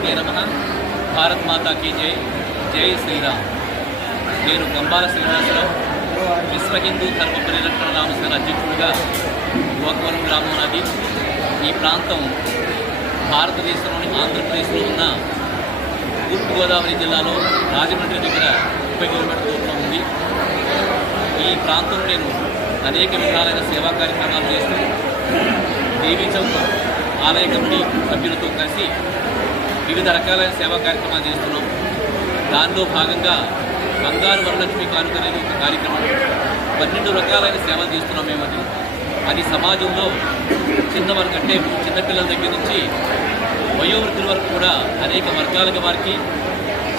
గురుభ్యే నమ. భారత్ మాతాకి జై. జై శ్రీరామ్. నేను గంబాల శ్రీనివాసరావు. విశ్వ హిందూ ధర్మ పరిరక్షణ నామసేన అధ్యక్షుడిగా యువకవరం గ్రామం నాది. ఈ ప్రాంతం భారతదేశంలోని ఆంధ్రప్రదేశ్లో ఉన్న తూర్పుగోదావరి జిల్లాలో రాజమండ్రి దగ్గర ముప్పై కిలోమీటర్ల దూరంలో ఉంది. ఈ ప్రాంతంలో నేను అనేక విధాలైన సేవా కార్యక్రమాలు చేస్తూ దేవీ చౌక్ ఆలయ కమిటీ సభ్యులతో కలిసి వివిధ రకాలైన సేవా కార్యక్రమాలు చేస్తున్నాం. దానిలో భాగంగా బంగారు వరలక్ష్మి కానుక అనేది ఒక కార్యక్రమం. పన్నెండు రకాలైన సేవలు చేస్తున్నాం మేము అది. అది సమాజంలో చిన్నవారి కంటే చిన్నపిల్లల దగ్గర నుంచి వయోవృద్ధుల వరకు కూడా అనేక వర్గాలకు వారికి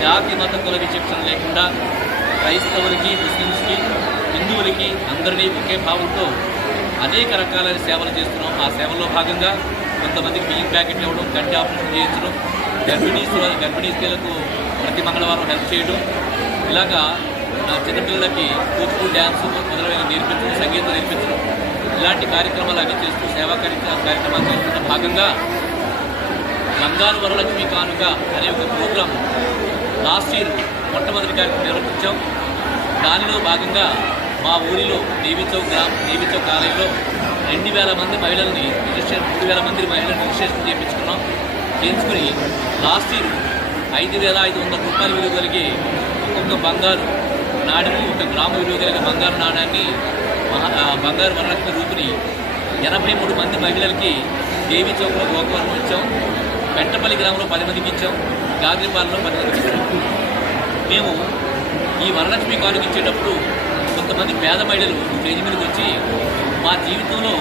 జాతి మత కుల విచక్షణ లేకుండా క్రైస్తవులకి ముస్లిమ్స్కి హిందువులకి అందరినీ ఒకే భావంతో అనేక రకాలైన సేవలు చేస్తున్నాం. ఆ సేవల్లో భాగంగా కొంతమందికి బియ్యం ప్యాకెట్లు ఇవ్వడం కంటి ఆపరేషన్ చేయించడం గర్భిణీ గర్భిణీ స్త్రీలకు ప్రతి మంగళవారం హెల్ప్ చేయడం ఇలాగా నా చిన్నపిల్లలకి కూచిపూడి డ్యాన్స్ మొదలైన నేర్పించడం సంగీతం నేర్పించడం ఇలాంటి కార్యక్రమాలు అవి చేస్తూ సేవా కార్యక్రమాలు చేస్తున్న భాగంగా బంగారు వరలక్ష్మి కానుక అనే ఒక ప్రోగ్రాం లాస్ట్ ఇయర్ మొట్టమొదటి కార్యక్రమం నిర్వహించాం. దానిలో భాగంగా మా ఊరిలో దేవిచౌక్ గ్రామ దేవిచౌక్ ఆలయంలో రెండు వేల మంది మహిళల్ని రిజిస్ట్రేషన్ మూడు వేల మంది మహిళలను రిజిస్ట్రేషన్ చేయించుకున్నాం. చేయించుకుని లాస్ట్ ఇయర్ ఐదు వేల ఐదు వందల రూపాయల విలువ కలిగి ఒక్కొక్క బంగారు నాణ్యము ఒక గ్రామ విలువ కలిగిన బంగారు నాణ్యాన్ని మహా బంగారు వరలక్ష్మి రూపుని ఎనభై మూడు మంది మహిళలకి దేవి చౌక్లో గోకవరం ఇచ్చాం. పెంటపల్లి గ్రామంలో పది మందికి ఇచ్చాం. గాగిరిపాలెంలో పది మందికి ఇచ్చాం. మేము ఈ వరలక్ష్మి కానుక ఇచ్చేటప్పుడు కొంతమంది పేద మహిళలు స్టేజ్ మీదకి వచ్చి మా జీవితంలో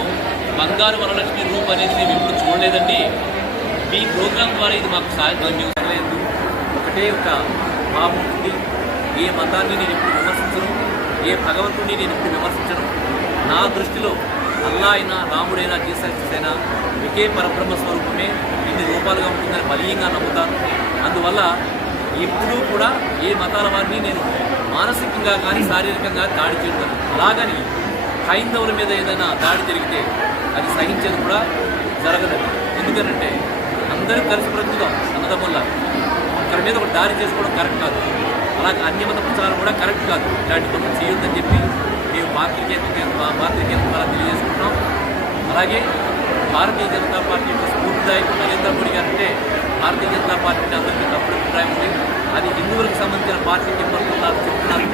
బంగారు వరలక్ష్మి రూప్ అనేది మేము ఎప్పుడు చూడలేదండి. మీ ప్రోగ్రాం ద్వారా ఇది మాకు సాధ్యం మేము జరగలేదు ఒకటే ఒక భావం ఉంది. ఏ మతాన్ని నేను ఎప్పుడు విమర్శించను ఏ భగవంతుడిని నేను ఎప్పుడు విమర్శించను? నా దృష్టిలో అల్లా అయినా రాముడైనా జీసస్ అయినా ఒకే పరబ్రహ్మ స్వరూపమే ఇన్ని రూపాలుగా ఉంటుందని బలీయంగా నమ్ముతాను. అందువల్ల ఎప్పుడూ కూడా ఏ మతాల వారిని నేను మానసికంగా కానీ శారీరకంగా దాడి చేయడం అలాగని హైందవుల మీద ఏదైనా దాడి జరిగితే అది సహించేది కూడా జరగదు ఎందుకనంటే అందరూ కలిసి బ్రతుకుదాం అన్నదమ్ముల ఒకరి మీద ఒకటి దారి చేసుకోవడం కరెక్ట్ కాదు. అలాగే అన్ని మత ప్రచారం కూడా కరెక్ట్ కాదు. ఇలాంటి పనులు చేయొద్దని చెప్పి మేము పాత్రికేయ పాత్రికేయ ద్వారా తెలియజేసుకుంటాం అలాగే భారతీయ జనతా పార్టీ యొక్క స్ఫూర్తిదాయకం నరేంద్ర మోడీ గారు అంటే భారతీయ జనతా పార్టీ అందరికీ తప్పుడు అభిప్రాయం ఉంది. అది హిందువులకు సంబంధించిన పార్టీ చెప్పబడుతున్నారు చెప్తున్నారు